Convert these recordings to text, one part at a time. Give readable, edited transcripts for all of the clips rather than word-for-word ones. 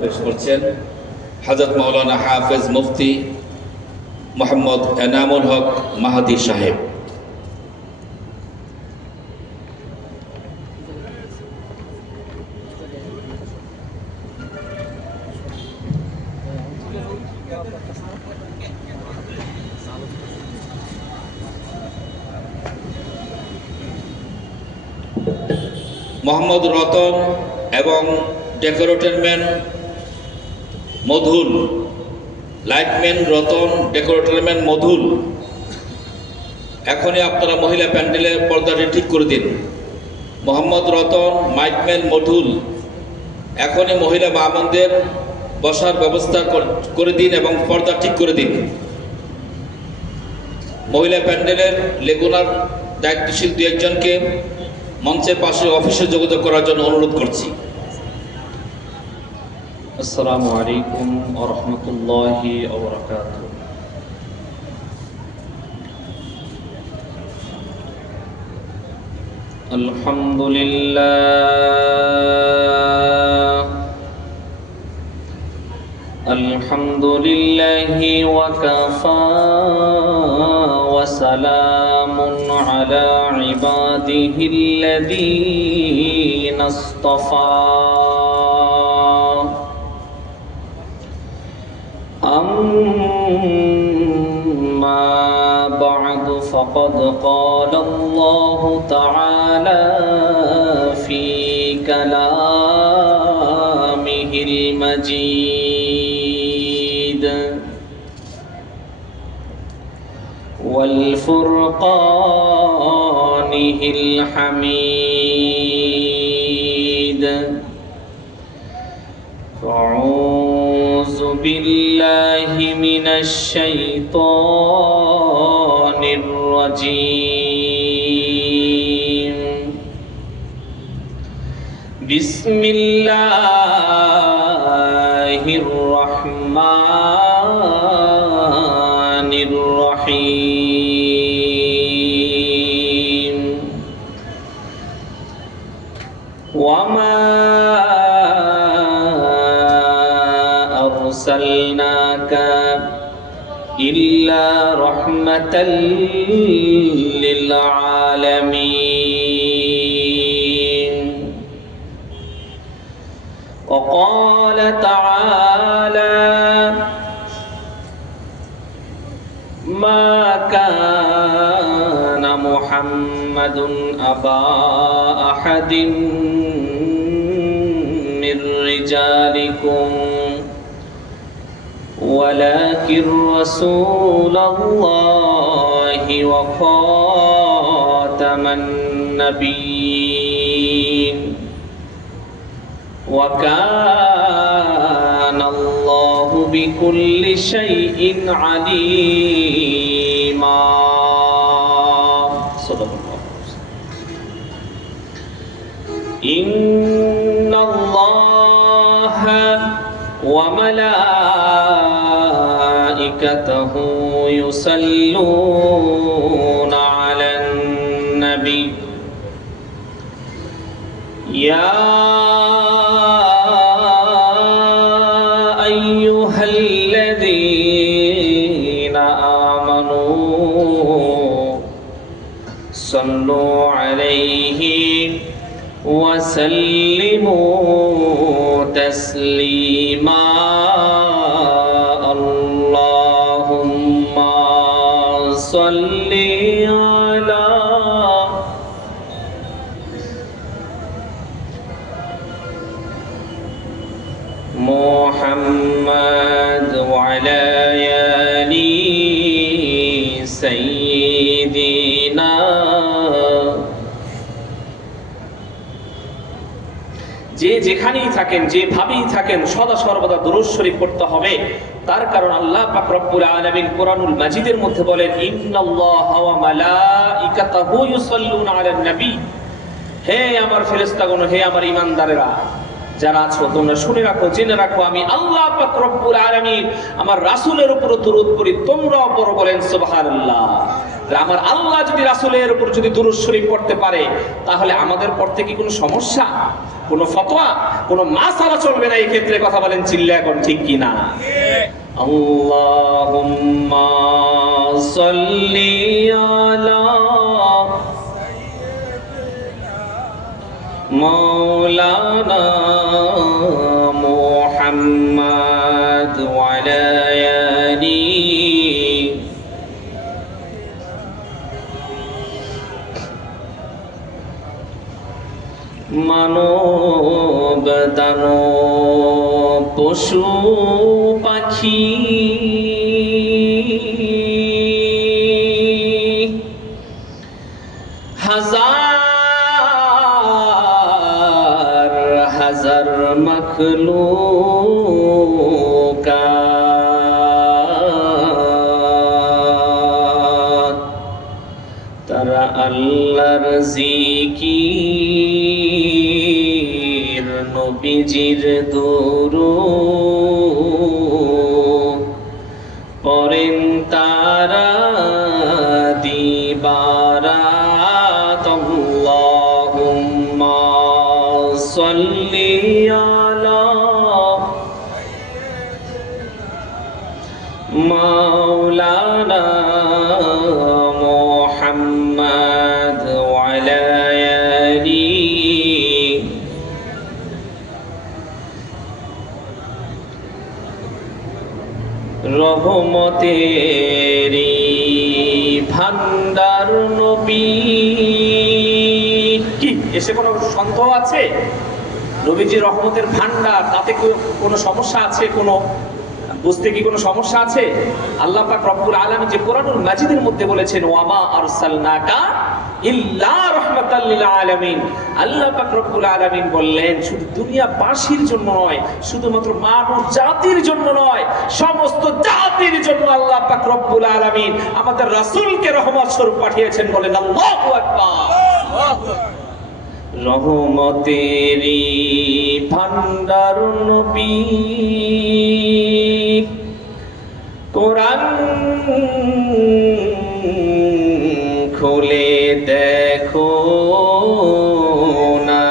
পেশ করছেন হযরত মাওলানা হাফেজ মুফতি মোহাম্মদ এনামুল হক মাহাদি সাহেব। মোহাম্মদ রতন এবং ডেকোরেটরম্যান মধুল, লাইটম্যান রতন, ডেকোরেটরম্যান মধুল, এখনই আপনারা মহিলা প্যান্ডেলের পর্দাটি ঠিক করে দিন। মোহাম্মদ রতন, মাইকম্যান মধুল, এখনই মহিলা মামুনদের বসার ব্যবস্থা করে দিন এবং পর্দা ঠিক করে দিন। মহিলা প্যান্ডেলের লেগুনার দায়িত্বশীল দু একজনকে মঞ্চের পাশে অফিসে যোগাযোগ করার জন্য অনুরোধ করছি। আসসালামু আলাইকুম ওয়া রাহমাতুল্লাহি ওয়া বারাকাতুহু। আলহামদুলিল্লাহি ওয়া কাফা ওয়া সালামুন আলা ইবাদিহিল্লাযীনা ইসতাফা। أما بعد فقد قال الله تعالى في كلامه المجيد والفرقانه الحميد. أعوذ بالله من الشيطان الرجيم. بسم الله الرحمن الرحيم. وما أرسلناك إلا رحمة للعالمين. وقال تعالى ما كان محمد أبا أحد من رجالكم ولكن رسول الله وخاتم النبيين وكان الله بكل شيء عليما. صدق الله. إن الله وملائكته يصلون على النبي يا أيها الذين آمنوا صلوا عليه وسلموا تسليما. اللهم صل على محمد وعلى آل سيدنا. যে যেখানেই থাকেন, যেভাবেই থাকেন, সদা সর্বদা দুরূদ শরীফ পড়তে হবে। তার কারণ আল্লাহ পাক রব্বুল আলামিন কোরআনুল মাজিদের মধ্যে বলেন, ইন্নাল্লাহা ওয়া মালাইকাতাহু ইউসাল্লুনা আলান নবী। হে আমার ফেরেশতাগণ, হে আমার ঈমানদারেরা, যারা আছো তোমরা শুনে রাখো, জেনে রাখো, আমি আল্লাহ পাক রব্বুল আলামিন আমার রাসূলের উপর দরুদ পড়ি, তোমরাও পড়ো, বলেন সুবহানাল্লাহ। আমার আল্লাহ যদি রাসূলের উপর যদি দুরূদ শরীফ পড়তে পারে, তাহলে আমাদের পড়তে কি কোনো সমস্যা? কোনো ফতোয়া, কোনো মাসালা চলবে না। এই ক্ষেত্রে কথা বলেন চিল্লা এখন ঠিক কিনা? আল্লাহুম্মা সাল্লি আলা মাওলানা মুহাম্মাদ ওয়া আলা আলিহি মানব দানব পশু পাখি হাজার হাজার মাখলুকাত তারা আল্লাহর জিকির নবীজির দুরূদ পড়েন তারা দিবারাত। আল্লাহুম্মা সাল্লি আলা মাওলানা মুহাম্মাদ ওয়া আলা আলিহি রহমতেরি ভান্ডার নবী। কি এসে কোনো সন্দেহ আছে? নবীজি রহমতের ভান্ডার, তাতে কোনো সমস্যা আছে? কোনো বুঝতে কি কোনো সমস্যা আছে? আল্লাহ পাক রব্বুল আলামিন যে কোরআনুল মাজিদের মধ্যে বলেছেন ওয়ামা আরসালনাকা ইল্লা রাহমাতাল লিল আলামিন, আল্লাহ পাক রব্বুল আলামিন বললেন শুধু দুনিয়াবাসীর জন্য নয়, শুধুমাত্র মানব জাতির জন্য নয়, সমস্ত জাতির জন্য আল্লাহ পাক রব্বুল আলামিন আমাদের রাসূলকে রহমত স্বরূপ পাঠিয়েছেন। বলেন আল্লাহু আকবার। রহমতেরি ভান্ডার নবী কোরআন খুলে দেখো না,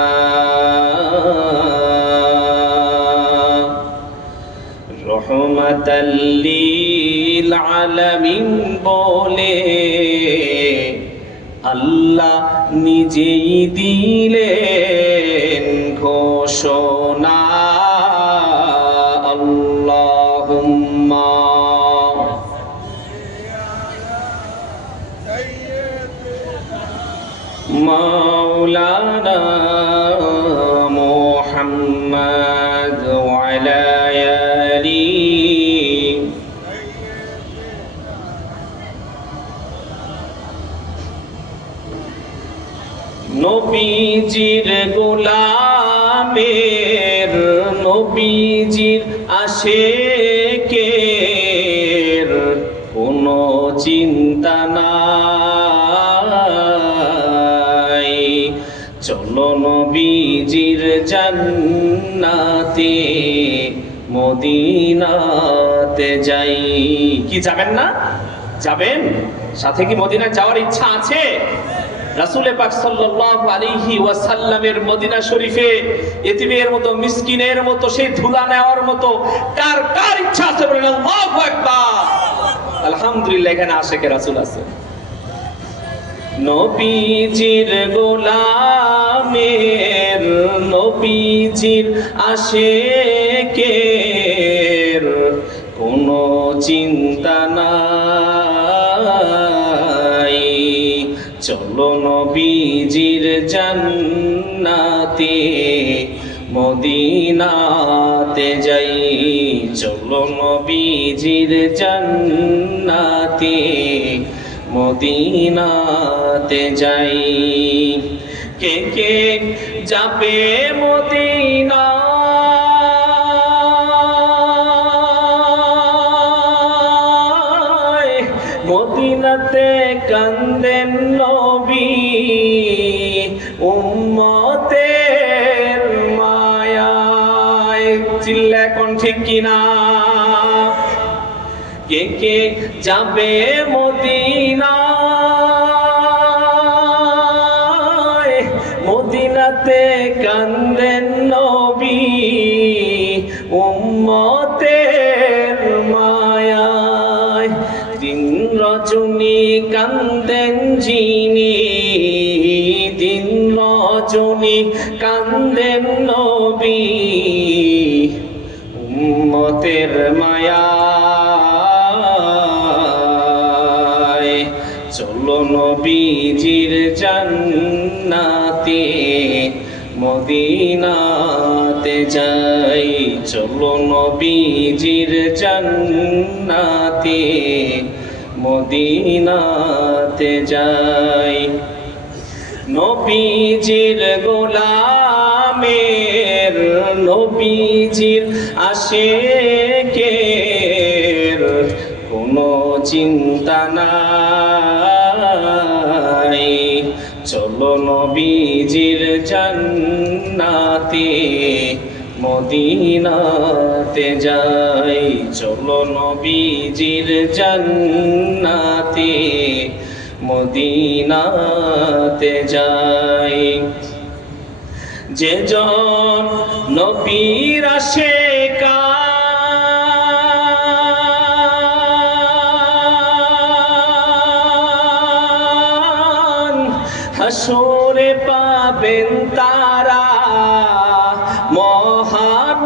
রহমাতাল লিল আলামিন বলে আল্লাহ নিজেই দিলেন ঘোষণা। আল্লাহুম্মা মাওলানা মুহাম্মাদ ওয়া আলা আলিহি নবীজির গোলামের নবীজির আশেকের কোনো চিন্তা নাই। চলো নবীজির জান্নাতে মদিনাতে যাই। কি যাবেন না? যাবেন? সাথে কি মদিনা যাওয়ার ইচ্ছা আছে? রাসূল পাক সাল্লাল্লাহু আলাইহি ওয়াসাল্লামের মদিনা শরীফে ইতিমের মতো মিসকিনের মতো সেই ধুলা নেওয়ার মতো কার কার ইচ্ছা আছে? বলেন আল্লাহু আকবার। আলহামদুলিল্লাহ, এখানে আশিকে রাসূল আছে। নবীজির গোলামের নবীজির আশিকের কোনো চিন্তা নাই। চলো নবীজির জান্নাতে মদিনাতে যাই। চলো নবীজির জান্নাতে মদিনাতে যাই। কে কে যাবে মদিনা? মদিনাতে কান্দেন নবী উম্মতের মায়ায়। চিল্লা কোন ঠিক কিনা? কে কে যাবে মদিনা? মদিনা রাতে কান্দেন নবী উম্মতের মায়ায়, দিন রজনী কান্দেন যিনি, দিন রজনী কান্দেন নবী উম্মতের মায়ায়। চলো নবীজির জান্নাতে মদিনাতে যাই, চলো নবীজির জান্নাতে মদিনাতে যাই। নবীজির গোলামের, নবীজির আশিকের কোনো চিন্তা নাই। চলো নবীজির জান্নাতে মদিনাতে যাই, চলো নবীজির জান্নাতে মদিনাতে যাই। যে জন নবীর আশিকান হাসরে পাবেন তারা মহান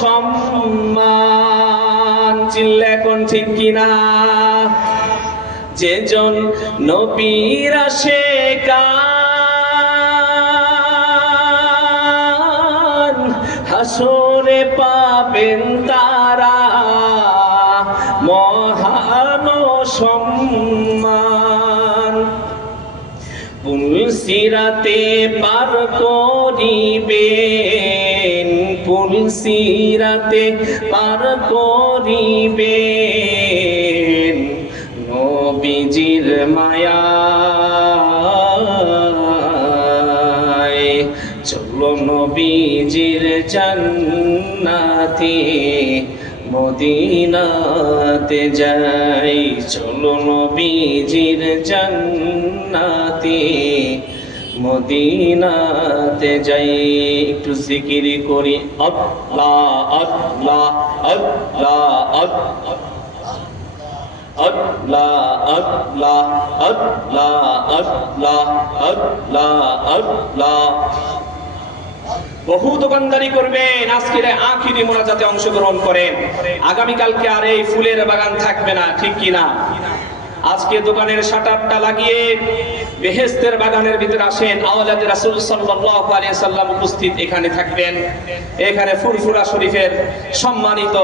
সম্মান। চিল্লে কোন ঠিক কিনা? যে জন নবীর আশিকান হাসরে পাবেন তারা মহান সম্মান। পুলসিরাতে পার করিবেন, পুলসিরাতে পার করিবেন নবীজির মায়ায়। চলো নবীজির জান্নাতে মদিনাতে যাই, চলো নবীজির জান্নাতে মদিনাতে যাই। একটু জিকির করি আল্লাহ আল্লাহ আল্লাহ আল্লাহ আল্লাহ আল্লাহ আল্লাহ আল্লাহ আল্লাহ আল্লাহ। বহু দোকানদারি করবেন, আজকের আখিরি মোনাজাতে অংশগ্রহণ করেন। আগামীকালকে আর এই ফুলের বাগান থাকবে না, ঠিক কিনা? আজকে দোকানের শাটারটা লাগিয়ে বেহেশতের বাগানের ভিতরে আসেন। আওলাদে রাসূল সাল্লাল্লাহু আলাইহি সাল্লাম উপস্থিত এখানে থাকবেন। এখানে ফুরফুরা শরীফের সম্মানিত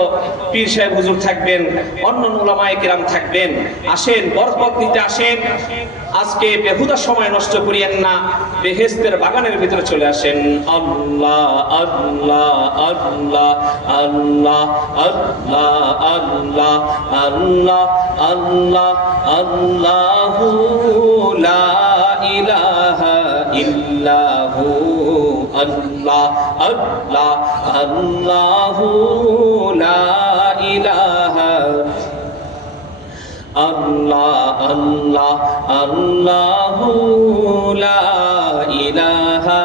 পীর সাহেব হুজুর থাকবেন, অন্য উলামায়ে কিরাম থাকবেন। আসেন, বরকত নিতে আসেন। আজকে বেহুদা সময় নষ্ট করিয়েন না, বেহেশতের বাগানের ভিতরে চলে আসেন। আল্লাহ আল্লাহ আল্লাহ আল্লাহ আল্লাহ আল্লাহ আল্লাহ আল্লাহ আল্লাহু লা ইলাহা ইল্লাহু আল্লাহ আল্লাহ আল্লাহু লা ইলাহা আল্লাহ আল্লাহ আল্লাহু লা ইলাহা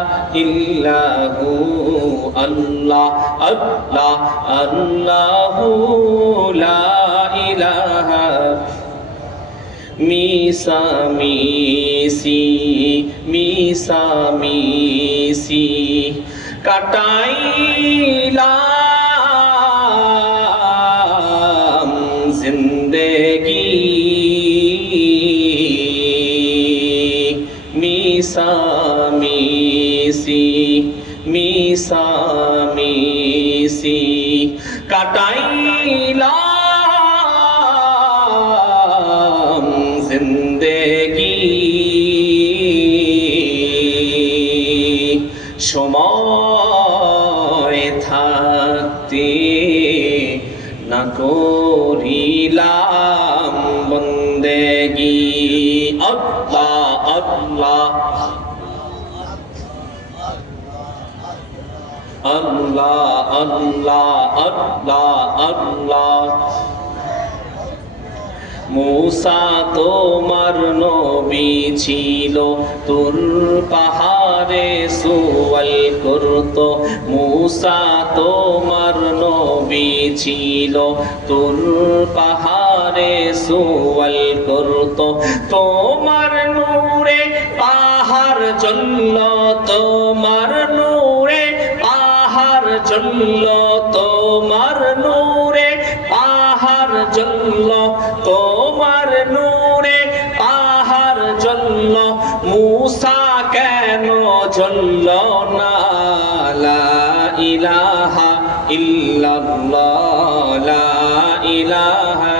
ইল্লাহু আল্লাহ আল্লাহ আল্লাহু লা ইলাহা। মিসা মিসি মিসা মিসি কাটাইলাম জিন্দেগি, মিসা মিসি মিসা মিসি কাটাইলাম জিন্দেগি। সময় থাকতে না করিলাম বন্দেগি। আল্লাহ আল্লাহ আল্লাহ আল্লাহ আল্লাহ আল্লাহ মূসা তোমার নবী ছিল, তুর পাহাড়ে সুয়াল করত। মূসা তোমার নবী ছিল, তুর পাহাড়ে সুয়াল করত। তোমার নূরে পাহাড় জ্বলল, তোমার নূরে পাহাড় জ্বলল, তোমার নূরে পাহাড় জ্বলল, তোমার নূরে পাহাড় জ্বলল। মূসা কেন জ্বলল না? লা ইলাহা ইল্লাল্লাহ, লা ইলাহা,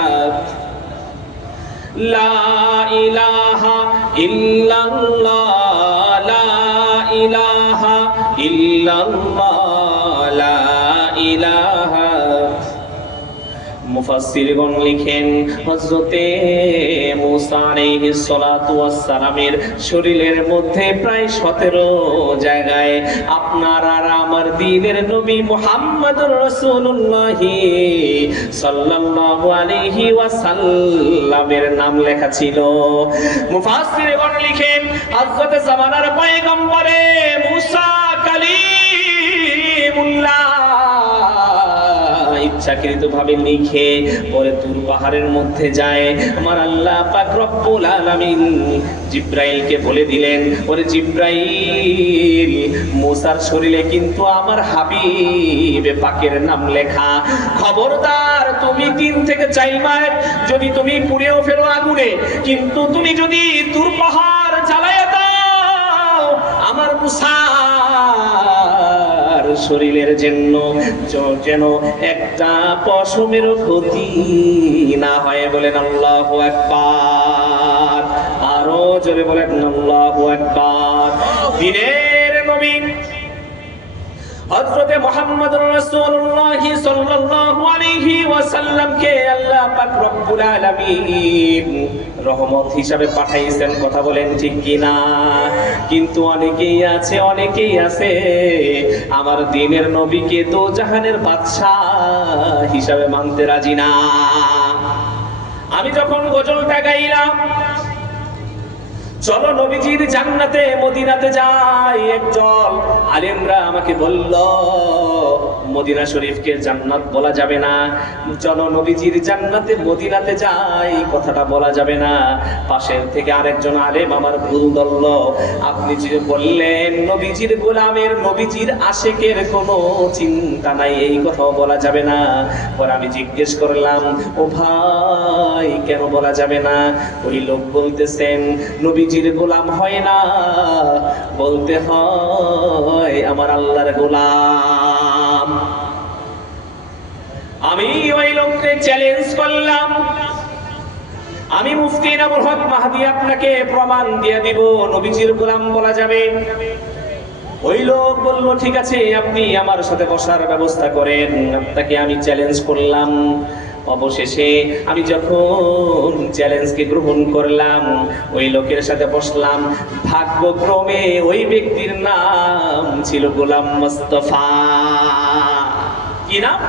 লা ইলাহা ইল্লাল্লাহ, লা ইলাহা ইল্লাল্লাহ, লা ইলাহা। মুফাসসিরগণ লিখেন হযরতে মূসা আলাইহিস সালাতু ওয়াস সালামের শরীরের মধ্যে প্রায় 17 জায়গায় আপনার আর আমার দ্বীনের নবী মুহাম্মদুর রাসূলুল্লাহ সাল্লাল্লাহু আলাইহি ওয়াসাল্লামের নাম লেখা ছিল। মুফাসসিরগণ লিখেন হযরতে জামানার পয়গম্বরে মূসা কালিমুল্লাহ ইচ্ছাকৃতভাবে লিখে পরে তুর পাহাড়ের মধ্যে যায়। আমার আল্লাহ পাক রব্বুল আলামিন জিব্রাইলকে বলে দিলেন, ওরে জিব্রাইল, মূসার শরীরে কিন্তু আমার হাবিব পাকের নাম লেখা। খবরদার, তুমি 3 থেকে 4 মাইল যদি তুমি পুড়েও ফেলো আগুনে, কিন্তু তুমি যদি তুর পাহাড় জ্বালায়া দাও, আমার মূসার শরীরের জন্য যেন একটা পশমের ক্ষতি না হয়। বলেন আল্লাহু আকবার, আরো জোরে বলেন আল্লাহু আকবার। দিনের নবী হযরতে মুহাম্মদুর রাসূলুল্লাহ সাল্লাল্লাহু আলাইহি ওয়াসাল্লামকে আল্লাহ পাক রব্বুল আলামিন রহমত হিসাবে পাঠাইছেন, কথা বলেন ঠিক কি না? কিন্তু অনেকেই আছে আমার দ্বীনের নবীকে তো জাহানের বাদশা হিসাবে মানতে রাজি না। আমি যখন গজলটা গাইলাম, চলো নবীজির জান্নাতে মদিনাতে যাই, একজন আলেমরা আমাকে বলল মদিনা শরীফকে জান্নাত বলা যাবে না, চলো নবীজির জান্নাতে মদিনাতে যাই, কথাটা বলা যাবে না। পাশের থেকে আরেকজন আলেম আমার ভুল ধরল, আপনি যে বললেন নবীজির গোলামের, নবীজির আশেকের কোনো চিন্তা নাই, এই কথাও বলা যাবে না। পরে আমি জিজ্ঞেস করলাম, ও ভাই কেন বলা যাবে না? ওই লোক বলতেছেন নবীজির গোলাম হয় না, বলতে হয় আমার আল্লাহর গোলাম। আমি ওই লোককে চ্যালেঞ্জ করলাম, আমি মুফতি ইনামুল হক মাহদি আপনাকে প্রমাণ দিয়ে দিব নবীজির গোলাম বলা যাবে। ওই লোক বলল, ঠিক আছে, আপনি আমার সাথে বসার ব্যবস্থা করেন। আপনাকে আমি চ্যালেঞ্জ করলাম। অবশেষে আমি যখন চ্যালেঞ্জকে গ্রহণ করলাম, ওই লোকের সাথে বসলাম। ভাগ্যক্রমে ওই ব্যক্তির নাম ছিল গোলাম মুস্তাফা। কি নাম?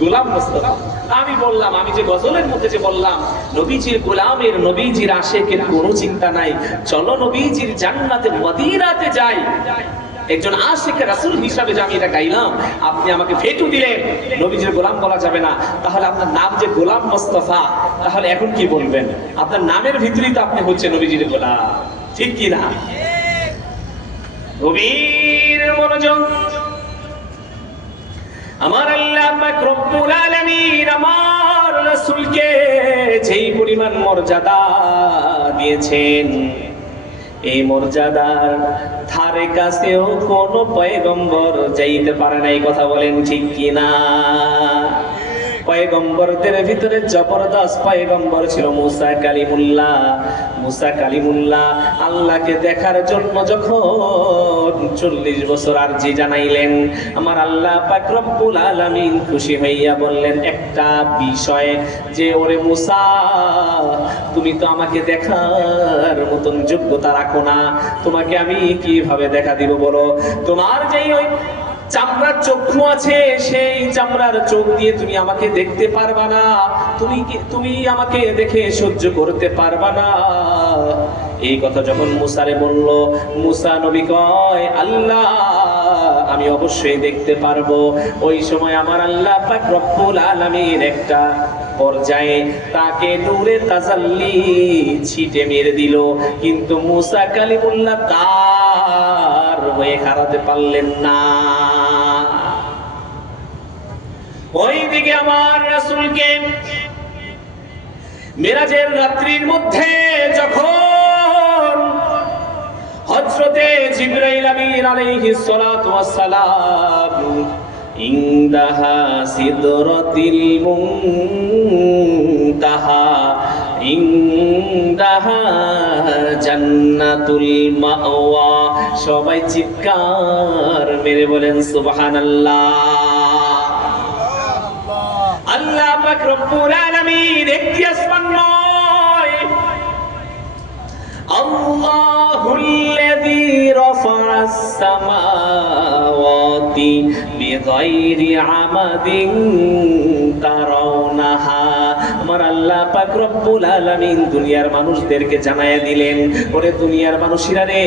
গোলাম মুস্তাফা। আমি বললাম, আমি যে গজলের মধ্যে যে বললাম নবীজির গোলামের, নবীজির আশেকের কোনো চিন্তা নাই, চলো নবীজির জান্নাতে মদিনাতে যাই, একজন আশিক রাসূল হিসাবে যে আমি এটা গাইলাম, আপনি আমাকে ফেটু দিলেন নবীজির গোলাম বলা যাবে না। তাহলে আপনার নাম যে গোলাম মুস্তাফা, তাহলে এখন কি বলবেন? আপনার নামের ভিতরেই তো আপনি হচ্ছে নবীজির গোলাম, ঠিক কি না? গভীর মনোযোগ। আমার আল্লাহ পাক রব্বুল আলামিন আমার রাসূলকে যেই পরিমাণ মর্যাদা দিয়েছেন, এই মর্যাদার ধারে কাছেও কোন পয়গম্বর যাইতে পারে নাই, কথা বলেন ঠিক কি না? পয়গম্বরদের ভিতরে জবরদস্ত পয়গম্বর ছিল মূসা কালিমুল্লাহ। মূসা কালিমুল্লাহ আল্লাহকে দেখার জন্য যখন 40 বছর আরজি জানাইলেন, আমার আল্লাহ পাক রব্বুল আলামিন খুশি হইয়া বললেন একটা বিষয়, যে ওরে মূসা, তুমি তো আমাকে দেখার মতন যোগ্যতা রাখো না, তোমাকে আমি কিভাবে দেখা দিব বলো? তোমার যেই ওই চামড়ার চক্ষু আছে, সেই চামড়ার চোখ দিয়ে তুমি আমাকে দেখতে পারবা না, তুমি আমাকে দেখে সহ্য করতে পারবা না। এই কথা যখন মুসারে বলল, মুসা নবী কয়, আল্লাহ আমি অবশ্যই দেখতে পারবো। ওই সময় আমার আল্লাহ পাক রব্বুল আলামিন একটা পর্যায়ে তাকে নূরে তাজাল্লি ছিটে মেরে দিল, কিন্তু মুসা কালিমুল্লাহ তার হয়ে হারাতে পারলেন না। ওইদিকে আমার রাসূলকে মিরাজের রাত্রির মধ্যে যখন হযরতে জিবরাইল আমিন আলাইহিস সালাতু ওয়াস সালাম ইনদাহা সিদরাতিল মুনতাহা ইনদাহা জান্নাতুল মাওয়া, সবাই চিৎকার মেরে বলেন সুবহানাল্লাহ। আল্লাহ পাক রব্বুল আলামিন একটি আসমান নয়, আল্লাহুল্লাযী রাফা'আস সামাওয়াতি বিগাইরি আমাদিন তারাউনাহা। আমার আল্লাহ পাক রব্বুল আলামিন দুনিয়ার মানুষদেরকে জানায়া দিলেন, ওরে দুনিয়ার মানুষেরা রে,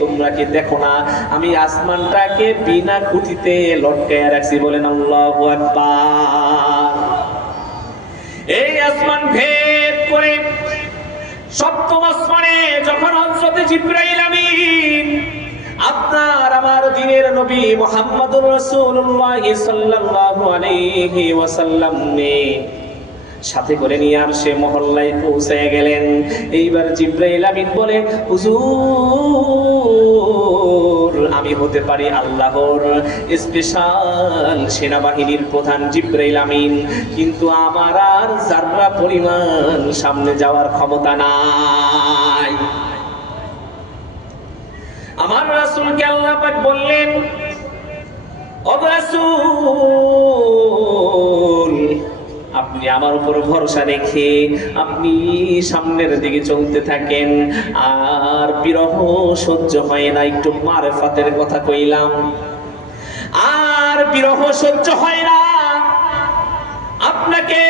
তোমরা কি দেখো না আমি আসমানটাকে বিনা খুঁটিতে লটকায়া রাখছি? বলেন আল্লাহু আকবার। এই আসমান ভেদ করে সপ্তম আসমানে যখন হযরত জিবরাইল আমিন আপনার আমার দ্বীনের নবী মুহাম্মদুর রাসূলুল্লাহ সাল্লাল্লাহু আলাইহি ওয়াসাল্লাম সাথে করে নিয়ে আর সে মহল্লায় পৌঁছে গেলেন। এইবার জিবরাইল আমিন বলে, হুজুর আমি হতে পারি আল্লাহর স্পেশাল সেনাবাহিনীর প্রধান জিবরাইল আমিন, কিন্তু আমার আর যাররা পরিমাণ সামনে যাওয়ার ক্ষমতা নাই। আমার রাসূলকে আল্লাহ পাক বললেন, ও রাসূল আপনি আমার উপর ভরসা রেখে আপনি সামনের দিকে চলতে থাকেন। আর বিরহ সহ্য হয় না, একটু মারেফাতের কথা কইলাম, আর বিরহ সহ্য হয় না। আপনাকে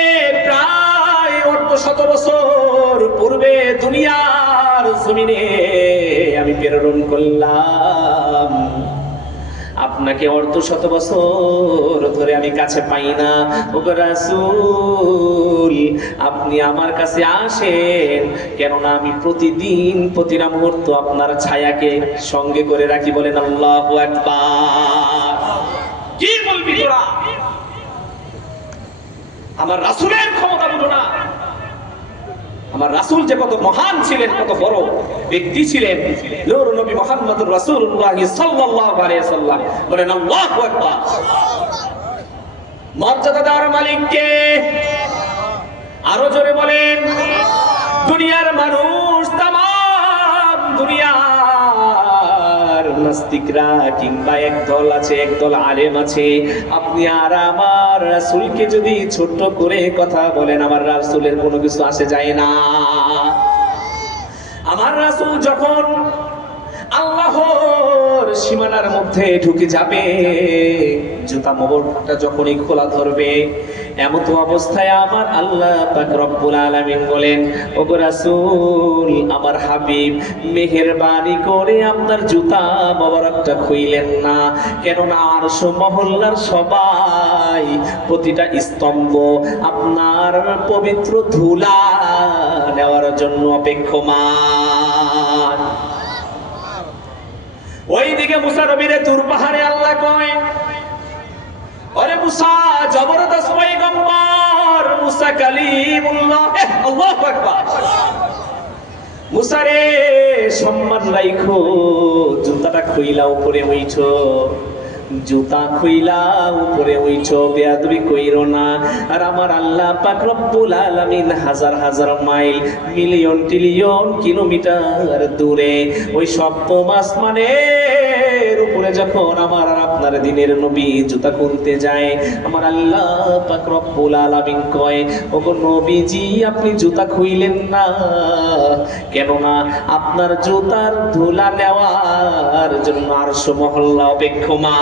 প্রায় 100 বছর পূর্বে দুনিয়ার জমিনে আমি প্রেরণ করলাম, আপনাকে 100 বছর ধরে আমি কাছে পাই না। ওগো রাসূল আপনি আমার কাছে আসেন, কেননা আমি প্রতিদিন প্রতিটা মুহূর্ত আপনার ছায়াকে সঙ্গে করে রাখি। বলেন আল্লাহু আকবার। কি বলবি তোরা? আমার রাসূলের ক্ষমতা বুঝো না? আমার রাসূল যে কত মহান ছিলেন, কত বড় ব্যক্তি ছিলেন, নূর নবী মুহাম্মদুর রাসূলুল্লাহ সাল্লাল্লাহু আলাইহি ওয়াসাল্লাম। বলেন আল্লাহু আকবার। মর্যাদা দেওয়ার মালিক কে? আরো জোরে বলেন। দুনিয়ার মানুষ, তামাম দুনিয়ার নাস্তিকরা কিংবা একদল আছে, একদল আলেম আছে, আপনি আর আমার রাসূলকে যদি ছোট করে কথা বলেন, আমার রাসূলের কোনো কিছু আসে যায় না। আমার রাসূল যখন আল্লাহর সীমানার মধ্যে ঢুকে যাবে, জুতা মোবারকটা যখনই খোলা ধরবে, এমত অবস্থায় আমার আল্লাহ পাক রব্বুল আলামিন বলেন, ওগো রাসূল আমার হাবিব মেহেরবানি করে আপনার জুতা মোবারকটা খুইলেন না, কেননা আরশ মহল্লার সবাই প্রতিটা স্তম্ভ আপনার পবিত্র ধুলা নেওয়ার জন্য অপেক্ষমান। ওইদিকে মুসা নবীরে তুর পাহাড়ে আল্লাহ কয়, ওরে মুসা জবরদস্ত পয়গম্বর, মুসা কালিমুল্লাহ, আল্লাহু আকবার। মুসা রে সম্মান রাখো, জুতাটা খুইলা উপরে উঠো, জুতা খুইলা উপরে উঠো, বেয়াদবি কইরো না। আর আমার আল্লাহ পাক রব্বুল আলামিন হাজার হাজার মাইল, মিলিয়ন ট্রিলিয়ন কিলোমিটার দূরে ওই সপ্তম আসমানের উপরে যখন আমার আর আপনার আপনার দিনের নবী জুতা খুলতে যায়, আমার আল্লাহ পাক রব্বুল আলামিন কয়, ওগো নবীজি আপনি জুতা খুইলেন না, কেননা আপনার জুতার ধুলা নেওয়ার জন্য আরশ মহল্লা অপেক্ষমান।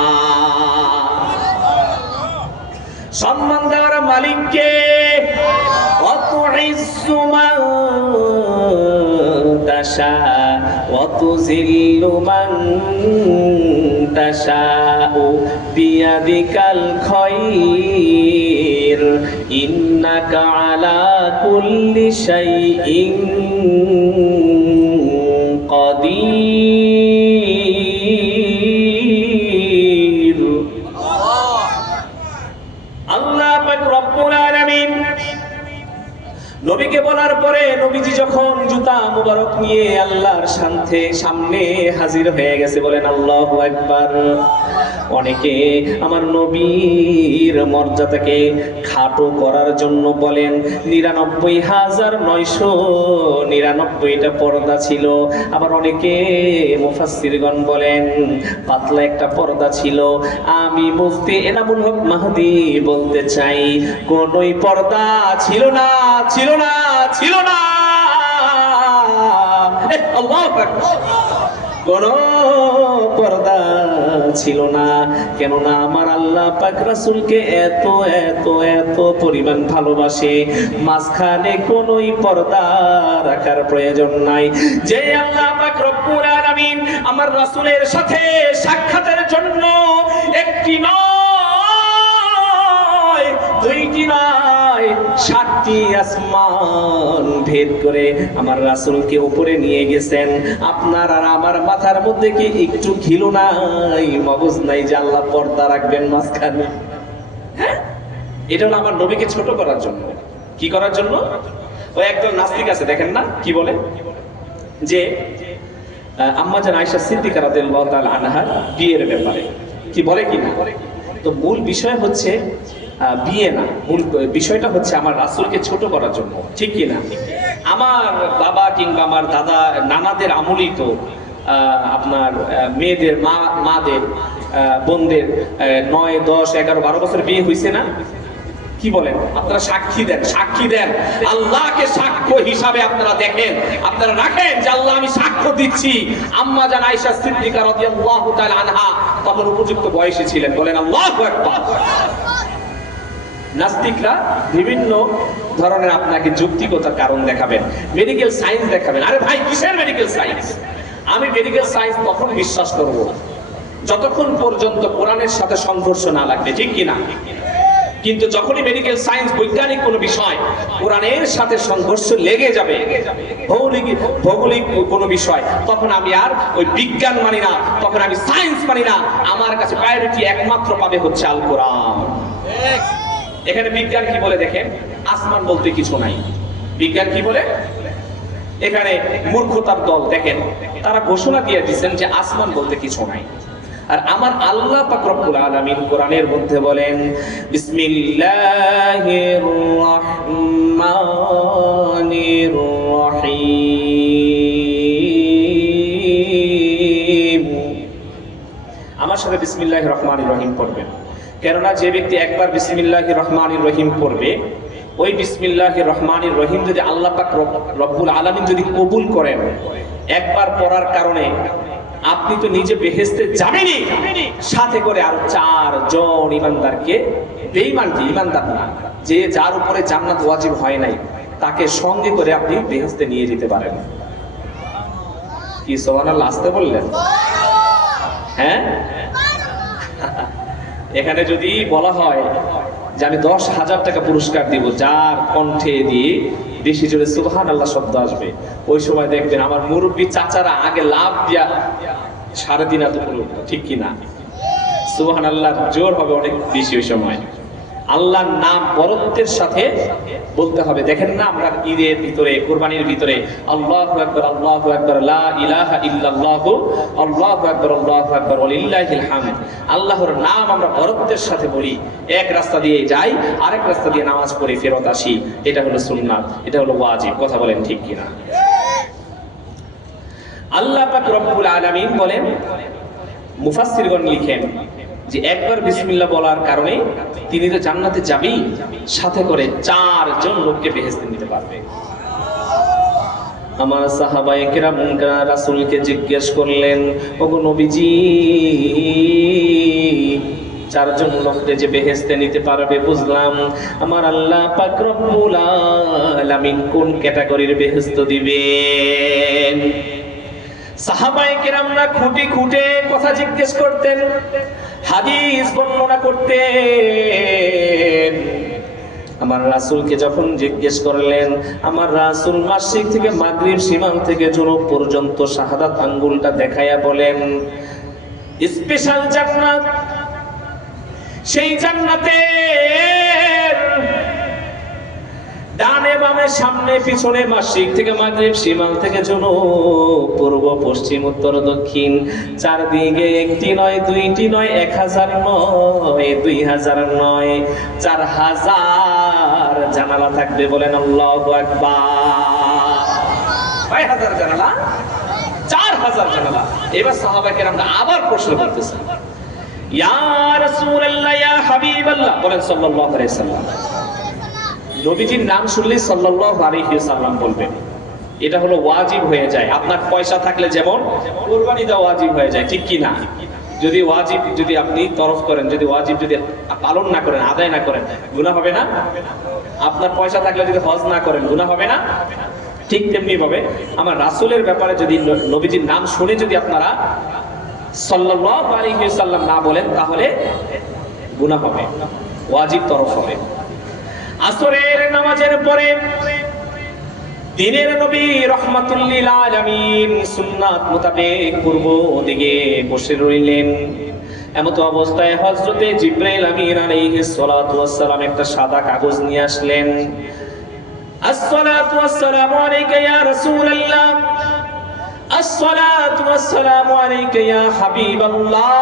সম্মান দেওয়ার মালিককে, অতুইজ্জু মান তাশা ওয়া তুযিল্লু মান তাশাউ বিয়াদিকাল খায়র ইন্নাকা আলা কুল্লি শাইইন কাদির। আল্লাহ পাক রব্বুল আলামিন নবীকে বলার পরে নবীজি যখন জুতা মুবারক নিয়ে আল্লাহর সামনে হাজির হয়ে গেছে, বলেন আল্লাহু আকবার। অনেকে আমার নবীর মর্যাদাকে খাটো করার জন্য বলেন 99,999টা পর্দা ছিল, আবার অনেকে মুফাসসিরগণ বলেন পাতলা একটা পর্দা ছিল। আমি মুফতি এনামুল হক মাহদি বলতে চাই কোনই পর্দা ছিল না, ছিল না, ছিল না। আল্লাহু আকবার। কোন পর্দা ছিল না, কেননা আমার আল্লাহ পাক রাসূলকে এত এত এত পরিমাণ ভালোবাসে, মাঝখানে কোনই পর্দা রাখার প্রয়োজন নাই। যে আল্লাহ পাক রব্বুল আলামিন আমার রাসূলের সাথে সাক্ষাতের জন্য একটি নয়, দুইটি নয়, 7টি আসমান ভেদ করে আমার রাসূলকে উপরে নিয়ে গেছেন। আপনার আর আমার মাথার মধ্যে কি একটু ঘিলু নাই, মগজ নাই যে আল্লাহ পর্দা রাখবেন মাঝখানে? এটা হলো আমার নবীকে ছোট করার জন্য। কি করার জন্য? ওই একদল নাস্তিক আছে, দেখেন না কি বলে, যে আম্মা জান আয়েশা সিদ্দিকা রাদিয়াল্লাহু তাআলা আনহার বিয়ের ব্যাপারে কি বলে কি না। তো মূল বিষয় হচ্ছে বিয়ে না, মূল বিষয়টা হচ্ছে আমার রাসূলকে ছোট করার জন্য, ঠিক কি না? আমার বাবা কিংবা আমার দাদা নানাদের আমলই তো আপনার মেয়েদের মাদের বোনদের 9, 10, 11, 12 বছর বিয়ে হয়েছে না? কি বলেন? আপনারা সাক্ষী দেন, সাক্ষী দেন, আল্লাহকে সাক্ষ্য হিসাবে আপনারা দেখেন, আপনারা রাখেন যে আল্লাহ আমি সাক্ষ্য দিচ্ছি আম্মা জান আয়েশা সিদ্দিকা রাদিয়াল্লাহু তাআলা আনহা তখন উপযুক্ত বয়সে ছিলেন। বলেন আল্লাহু আকবার। নাস্তিকরা বিভিন্ন ধরনের আপনাকে যৌক্তিকতার কারণ দেখাবেন, মেডিকেল সায়েন্স দেখাবেন। আরে ভাই, কিসের মেডিকেল সায়েন্স? আমি মেডিকেল সায়েন্স তখন বিশ্বাস করব যতক্ষণ পর্যন্ত কোরআনের সাথে সংঘর্ষ না লাগবে, ঠিক কিনা? কিন্তু যখনই মেডিকেল সায়েন্স বৈজ্ঞানিক কোনো বিষয় কোরআনের সাথে সংঘর্ষ লেগে যাবে, ভৌগোলিক কোনো বিষয়, তখন আমি আর ওই বিজ্ঞান মানি না, তখন আমি সায়েন্স মানি না। আমার কাছে প্রায়োরিটি একমাত্র পাবে হচ্ছে আল কোরআন। এখানে বিজ্ঞান কি বলে দেখেন, আসমান বলতে কিছু নাই। বিজ্ঞান কি বলে? এখানে মূর্খতার দল দেখেন, তারা ঘোষণা দিয়ে দিচ্ছেন যে আসমান বলতে কিছু নাই। আর আমার আল্লাহ পাক রব্বুল আলামিন কোরআনের মধ্যে বলেন বিসমিল্লাহির রাহমানির রহিম। আমার সাথে বিসমিল্লাহির রহমানির রহিম পড়বেন, কেননা যে ব্যক্তি একবার বিসমিল্লাহির রহমানির রহিম পড়বে, ওই বিসমিল্লাহির রহমানির রহিম যদি আল্লাহ পাক রব্বুল আলামিন যদি কবুল করেন, একবার পড়ার কারণে আপনি তো নিজে বেহেশতে যাবেনই, সাথে করে আরো 4 জন ইমানদারকে, বেঈমানকে, ইমানদার না, যে যার উপরে জান্নাত ওয়াজিব হয় নাই, তাকে সঙ্গে করে আপনি বেহেশতে নিয়ে যেতে পারেন। কি সুবহানাল্লাহ আসতে বললেন? হ্যাঁ, এখানে যদি বলা হয় যে আমি 10,000 টাকা পুরস্কার দিব যার কণ্ঠে দিয়ে দেশি জুড়ে সুবহানাল্লাহ শব্দ আসবে, ওই সময় দেখবেন আমার মুরব্বী চাচারা আগে লাভ দিয়া 3.5 হাত, ঠিক কিনা? সুবহানাল্লাহ জোর হবে অনেক বেশি ওই সময়। আল্লাহর নাম বরত্বের সাথে বলতে হবে। দেখেন না আমরা ঈদের ভিতরে, কুরবানির ভিতরে আল্লাহু আকবার, আল্লাহু আকবার, লা ইলাহা ইল্লাল্লাহু, আল্লাহু আকবার, আল্লাহু আকবার, ওয়ালিল্লাহিল হামদ। আল্লাহর নাম আমরা বরত্বের সাথে বলি। এক রাস্তা দিয়ে যাই, আরেক রাস্তা দিয়ে নামাজ পড়ে ফেরত আসি। এটা হলো সুন্নাত, এটা হলো ওয়াজিব। কথা বলেন ঠিক কিনা? আল্লাহ পাক রব্বুল আলামিন বলেন, মুফাসসিরগণ লিখেন যে একবার বিসমিল্লাহ বলার কারণে তিনি তো জান্নাতে যাবেই, সাথে করে 4 জন লোককে বেহেশতে নিতে পারবে। আমার সাহাবায়ে কেরাম রাসূলকে জিজ্ঞেস করলেন, ওগো নবীজি, 4 জন লোককে যে বেহেশতে নিতে পারবে বুঝলাম, আমার আল্লাহ পাক রব্বুল আলামিন কোন ক্যাটাগরির বেহেশত দিবেন? সাহাবায়ে কেরামরা খুঁটি খুঁটে কথা জিজ্ঞেস করতেন, হাদিস বর্ণনা করতেন। আমার রাসূলকে যখন জিজ্ঞেস করলেন, আমার রাসূল মাশরিক থেকে মাগরিব, শিমাল থেকে জুনুব পর্যন্ত শাহাদাত আঙ্গুলটা দেখায়া বলেন, স্পেশাল জান্নাত, সেই জান্নাতের ডানে বামে সামনে পিছনে মাশরিক থেকে মাগরিব, শিমাল থেকে জুনুব, পূর্ব পশ্চিম উত্তর দক্ষিণ, চারদিকে একটি নয়, দুইটি নয়, 1000 নয়, 2000 নয়, 4000 জানালা থাকবে। বলেন আল্লাহু আকবার। কয় হাজার জানালা? 4000 জানালা। এবার সাহাবায়ে কেরামরা আবার প্রশ্ন করতেছেন, ইয়া রাসূলুল্লাহ, ইয়া হাবিবাল্লাহ, বলেন সাল্লাল্লাহু আলাইহি ওয়াসাল্লাম। নবীজির নাম শুনলে সাল্লাল্লাহু আলাইহি ওয়াসাল্লাম বলবেন, এটা হলো ওয়াজিব হয়ে যায়। আপনার পয়সা থাকলে যেমন কুরবানি দেওয়া ওয়াজিব হয়ে যায়, ঠিক কি না? যদি ওয়াজিব যদি আপনি তরফ করেন, যদি ওয়াজিব যদি পালন না করেন, আদায় না করেন, গুনাহ হবে না? আপনার পয়সা থাকলে যদি হজ না করেন, গুনাহ হবে না? ঠিক তেমনি ভাবে আমার রাসূলের ব্যাপারে যদি নবীজির নাম শুনে যদি আপনারা সাল্লাল্লাহু আলাইহি ওয়াসাল্লাম না বলেন, তাহলে গুনাহ হবে, ওয়াজিব তরফ হবে। আসরের নামাজের পরে দিনের নবী রাহমাতুল লিল আলামিন সুন্নাত মোতাবেক পূর্ব দিকে বসে রইলেন। এমত অবস্থায় হযরতে জিবরাইল আমিন আলাইহিস সালাতু ওয়াস সালাম একটা সাদা কাগজ নিয়ে আসলেন। আসসালাতু ওয়াসসালামু আলাইকা ইয়া রাসূলুল্লাহ, আসসালাতু ওয়াসসালামু আলাইকা ইয়া হাবিবাল্লাহ।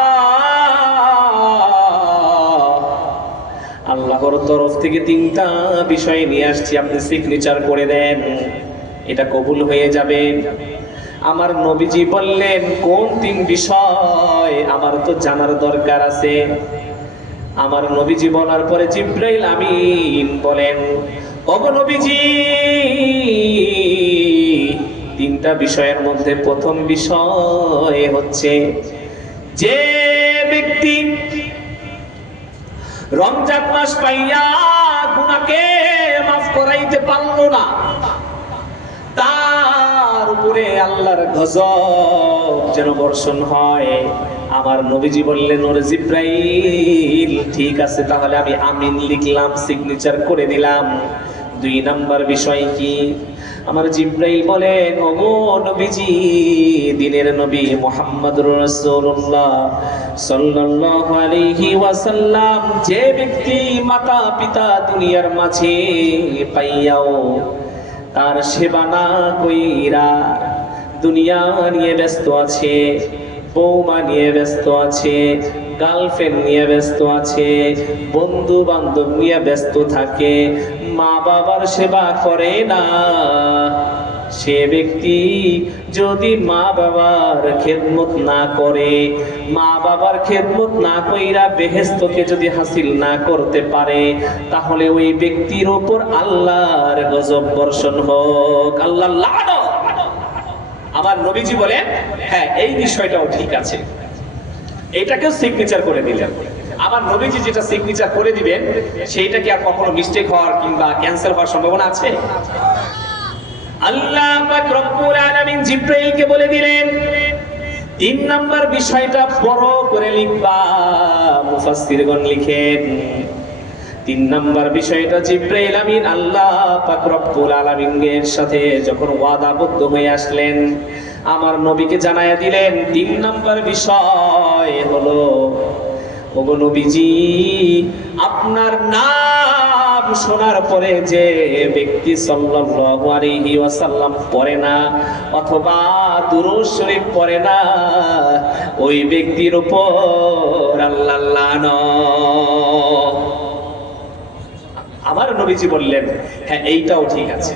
আল্লাহর তরফ থেকে 3টা বিষয় নিয়ে আসছি, আপনি সিগনেচার করে দেন, এটা কবুল হয়ে যাবে। আমার নবীজি বললেন, কোন 3 বিষয়? আমার তো জানার দরকার আছে। আমার নবীজি বলার পরে জিবরাইল আমিন বলেন, ওগো নবীজি, 3টা বিষয়ের মধ্যে প্রথম বিষয় হচ্ছে, যে ব্যক্তি রমজান মাস পাইয়া গুনাহকে মাফ করাইতে পারলো না, তার উপরে আল্লাহর গজব যেন বর্ষণ হয়। আমার নবীজি বললেন, ওরে জিবরাইল, ঠিক আছে, তাহলে আমি আমিন লিখলাম, সিগনেচার করে দিলাম। 2 নাম্বার বিষয় কি? আমার জিবরাইল বলেন, ওগো নবীজি, দিনের নবী মুহাম্মদুর রাসূলুল্লাহ সাল্লাল্লাহু আলাইহি ওয়াসাল্লাম, যে ব্যক্তি মাতা পিতা দুনিয়ার মাঝে পাইয়াও তার সেবা না কইরা দুনিয়া নিয়ে ব্যস্ত আছে, বৌমা নিয়ে ব্যস্ত আছে, গার্লফ্রেন্ড নিয়ে ব্যস্ত আছে, বন্ধু বান্ধব নিয়ে ব্যস্ত থাকে, মা বাবার সেবা করে না, সে ব্যক্তি যদি মা বাবার খেদমত না করে, মা বাবার খেদমত না কইরা বেহেশতকে যদি হাসিল না করতে পারে, তাহলে ওই ব্যক্তির উপর আল্লাহর গজব বর্ষণ হোক, আল্লাহর লানত। আমার নবীজি বলেন, হ্যাঁ, এই বিষয়টাও ঠিক আছে, এটাকেও সিগনেচার করে দিলেন। আমার নবীজি যেটা সিগনেচার করে দিবেন, সেইটা কি আর কখনো মিস্টেক হওয়ার কিংবা ক্যান্সেল হওয়ার সম্ভাবনা আছে? আল্লাহ পাক রব্বুল আলামিন জিবরাইলকে বলে দিলেন, 3 নাম্বার বিষয়টা বড় করে লিখবা। মুফাসসিরগণ লিখেন, 3 নাম্বার বিষয়টা জিবরাইল আমিন আল্লাহ পাক রব্বুল আলামিনের সাথে যখন ওয়াদাবদ্ধ হয়ে আসলেন, আমার নবীকে জানায়া দিলেন, 3 নাম্বার বিষয় হলো, ওগো নবীজি, আপনার নাম শোনার পরে যে ব্যক্তি সাল্লাল্লাহু আলাইহি ওয়াসাল্লাম পড়ে না অথবা দুরূদ শরীফ পড়ে না, ওই ব্যক্তির উপর আল্লাহর লানত। আমার নবীজি বললেন, হ্যাঁ, এইটাও ঠিক আছে।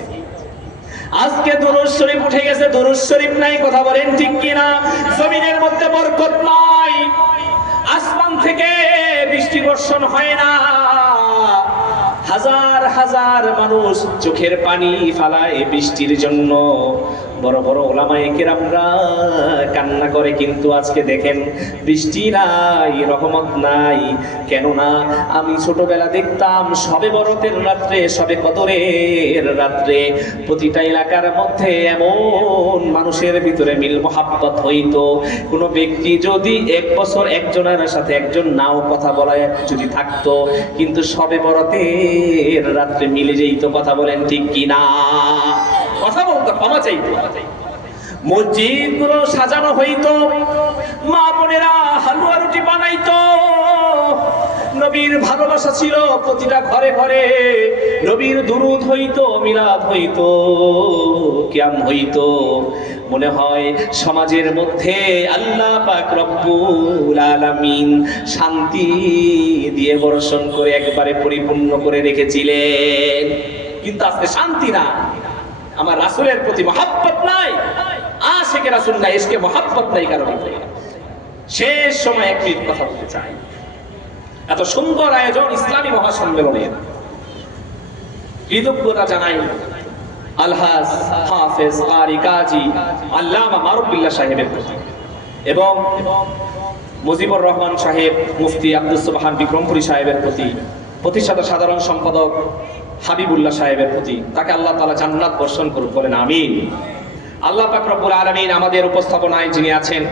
আজকে দুরূদ শরীফ উঠে গেছে, দুরূদ শরীফ নাই, কথা বলেন ঠিক কিনা? জমিনের মধ্যে বরকত নাই। আসমান থেকে বৃষ্টি বর্ষণ হয় না, হাজার হাজার মানুষ চোখের পানি ফালায় বৃষ্টির জন্য। বড় বড় ওলামায়ে কেরামরা কান্না করে, কিন্তু আজকে দেখেন বৃষ্টি নাই, রহমত নাই। কেননা আমি ছোটবেলা দেখতাম শবে বরতের রাত্রে, শবে কদরের রাত্রে প্রতিটা এলাকার মধ্যে এমন মানুষের ভিতরে মিল মহাব্বত হইতো। কোনো ব্যক্তি যদি এক বছর একজনের সাথে একজন নাও কথা বলায় যদি থাকতো, কিন্তু শবে বরতের রাত্রে মিলে যেত। কথা বলেন ঠিক কি না? কথা বলতো, ক্ষমা চাইতো। মসজিদ গুলো সাজানো হইতো, মা বোনেরা হালুয়া রুটি বানাইতো, নবীর ভালোবাসা ছিল প্রতিটা ঘরে ঘরে, নবীর দুরূদ হইতো, মিলাদ হইতো, কিয়াম হইতো। মনে হয় সমাজের মধ্যে আল্লাহ পাক রব্বুল আলামিন শান্তি দিয়ে বর্ষণ করে একবারে পরিপূর্ণ করে রেখেছিলেন। কিন্তু আজকে শান্তি না, আমার রাসূলের প্রতি মহব্বত নাই, আশিকে রাসূল নাই, ইশকে মহব্বত নাই কারণে। শেষ সময় একটি কথা বলতে চাই, এত সুন্দর আয়োজন ইসলামী মহাসম্মেলনের, কৃতজ্ঞতা জানাই আলহাজ হাফেজ কারি কাজী আল্লামা মারুফ বিল্লাহ সাহেবের প্রতি এবং মুজিবুর রহমান সাহেব, মুফতি আব্দুস সুবহান বিক্রমপুরী সাহেবের প্রতি, প্রতিষ্ঠাতা সাধারণ সম্পাদক হাবিবুল্লাহ সাহেবের প্রতি। তাকে আল্লাহ তাআলা জান্নাত বর্ষণ করুক, বলেন আমিন। আল্লাহ পাক রব্বুল আলামিন আমাদের উপস্থাপনায় যিনি আছেন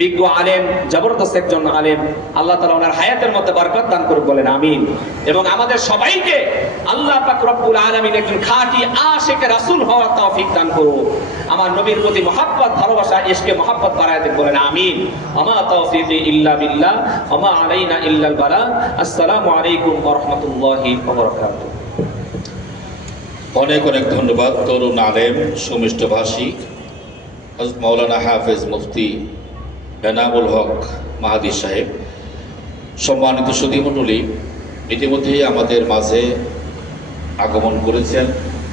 বিজ্ঞ আলেম, জবরদস্ত একজন আলেম, আল্লাহ তাআলা ওনার হায়াতের মধ্যে বরকত দান করুক, বলেন আমিন। এবং আমাদের সবাইকে আল্লাহ পাক রব্বুল আলামিন একজন খাঁটি আশিকে রাসূল হওয়ার তৌফিক দান করুক। আমার নবীর প্রতি মহব্বত, ভালোবাসা, ইশকে মহব্বত বাড়ায় দেন, বলেন আমিন। ওমা তাওফীকি ইল্লা বিল্লাহ ওমা আলাইনা ইল্লাল বালাগ। আসসালামু আলাইকুম ওয়া রাহমাতুল্লাহি ওয়া বারাকাতুহু। অনেক অনেক ধন্যবাদ তরুণ আলেম, সুমিষ্টভাষী হযরত মাওলানা হাফেজ মুফতি এনামুল হক মাহাদি সাহেব। সম্মানিত সুধী মণ্ডলী, ইতিমধ্যেই আমাদের মাঝে আগমন করেছেন